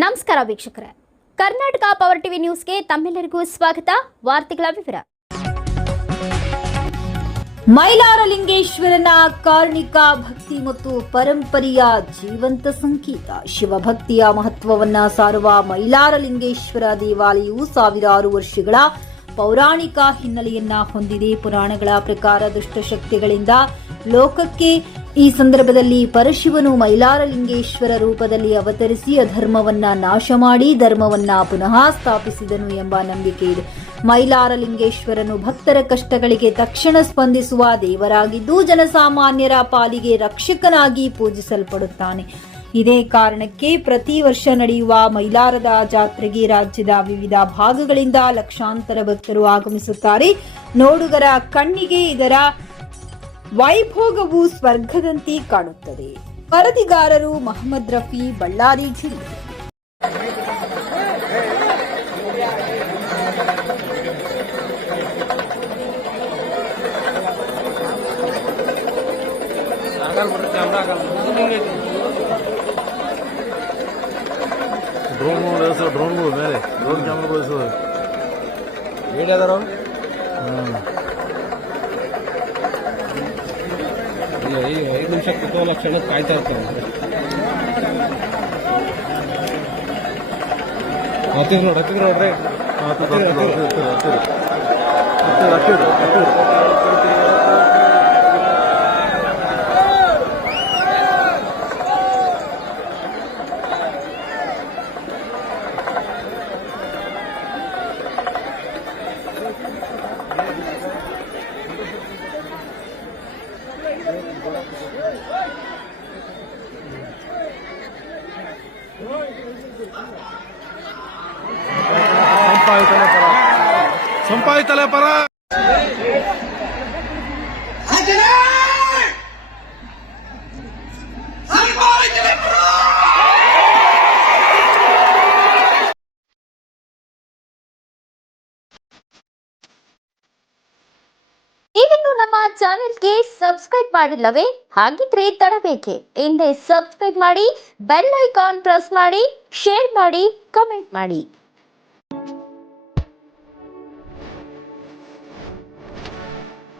ನಮಸ್ಕಾರ ವೀಕ್ಷಕರೇ, Karnataka power TV ನ್ಯೂಸ್ಗೆ ತಮ್ಮೆಲ್ಲರಿಗೂ ಸ್ವಾಗತ. ವಾರ್ತೆಗಳ ವಿವರ. ಮೈಲಾರಲಿಂಗೇಶ್ವರನ ಕಾರ್ಣಿಕ ಭಕ್ತಿ ಮತ್ತು ಪರಂಪರೆಯ ಜೀವಂತ ಸಂಕೇತ. ಶಿವಭಕ್ತಿಯ ಮಹತ್ವವನ್ನ ಸಾರುವ ಮೈಲಾರಲಿಂಗೇಶ್ವರ ದೇವಾಲಯವು ಸಾವಿರಾರು ವರ್ಷಗಳ ಪೌರಾಣಿಕ ಹಿನ್ನೆಲೆಯನ್ನ ಹೊಂದಿದೆ. ಪುರಾಣಗಳ ಪ್ರಕಾರ ದುಷ್ಟಶಕ್ತಿಗಳಿಂದ ಲೋಕಕ್ಕೆ ಈ ಸಂದರ್ಭದಲ್ಲಿ ಪರಶಿವನು ಮೈಲಾರಲಿಂಗೇಶ್ವರ ರೂಪದಲ್ಲಿ ಅವತರಿಸಿ ಅಧರ್ಮವನ್ನ ನಾಶ ಮಾಡಿ ಧರ್ಮವನ್ನ ಪುನಃ ಸ್ಥಾಪಿಸಿದನು ಎಂಬ ನಂಬಿಕೆ ಇದೆ. ಮೈಲಾರಲಿಂಗೇಶ್ವರನು ಭಕ್ತರ ಕಷ್ಟಗಳಿಗೆ ತಕ್ಷಣ ಸ್ಪಂದಿಸುವ ದೇವರಾಗಿದ್ದು ಜನಸಾಮಾನ್ಯರ ಪಾಲಿಗೆ ರಕ್ಷಕನಾಗಿ ಪೂಜಿಸಲ್ಪಡುತ್ತಾನೆ. ಇದೇ ಕಾರಣಕ್ಕೆ ಪ್ರತಿ ವರ್ಷ ನಡೆಯುವ ಮೈಲಾರದ ಜಾತ್ರೆಗೆ ರಾಜ್ಯದ ವಿವಿಧ ಭಾಗಗಳಿಂದ ಲಕ್ಷಾಂತರ ಭಕ್ತರು ಆಗಮಿಸುತ್ತಾರೆ. ನೋಡುಗರ ಕಣ್ಣಿಗೆ ಇದರ ವೈಭೋಗವು ಸ್ವರ್ಗದಂತೆ ಕಾಣುತ್ತದೆ. ವರದಿಗಾರರು ಮಹಮ್ಮದ್ ರಫಿ, ಬಳ್ಳಾರಿ ಜಿಲ್ಲೆ. ಡ್ರೋನ್ ಮೇಲೆ ಡ್ರೋನ್ ಕ್ಯಾಮ್ರಾ ಬಳಸೋದು ಹೇಳಿದಾರ. ಈಗ 5 ನಿಮಿಷಕ್ಕೆ 2 ಲಕ್ಷ ಕಾಯ್ತಾ ಇರ್ತಾರೆ. ಹತ್ತಿರ ನೋಡ್ರಿ. ಸಂಪಾದಿತಲೆ ಪರ ನೀವಿನ್ನು ನಮ್ಮ ಚಾನೆಲ್ಗೆ ಸಬ್ಸ್ಕ್ರೈಬ್ ಮಾಡಿಲ್ಲವೇ? ಹಾಗಿದ್ರೆ ತಡಬೇಕೆ? ಹಿಂದೆ ಸಬ್ಸ್ಕ್ರೈಬ್ ಮಾಡಿ, ಬೆಲ್ ಐಕಾನ್ ಪ್ರೆಸ್ ಮಾಡಿ, ಶೇರ್ ಮಾಡಿ, ಕಮೆಂಟ್ ಮಾಡಿ.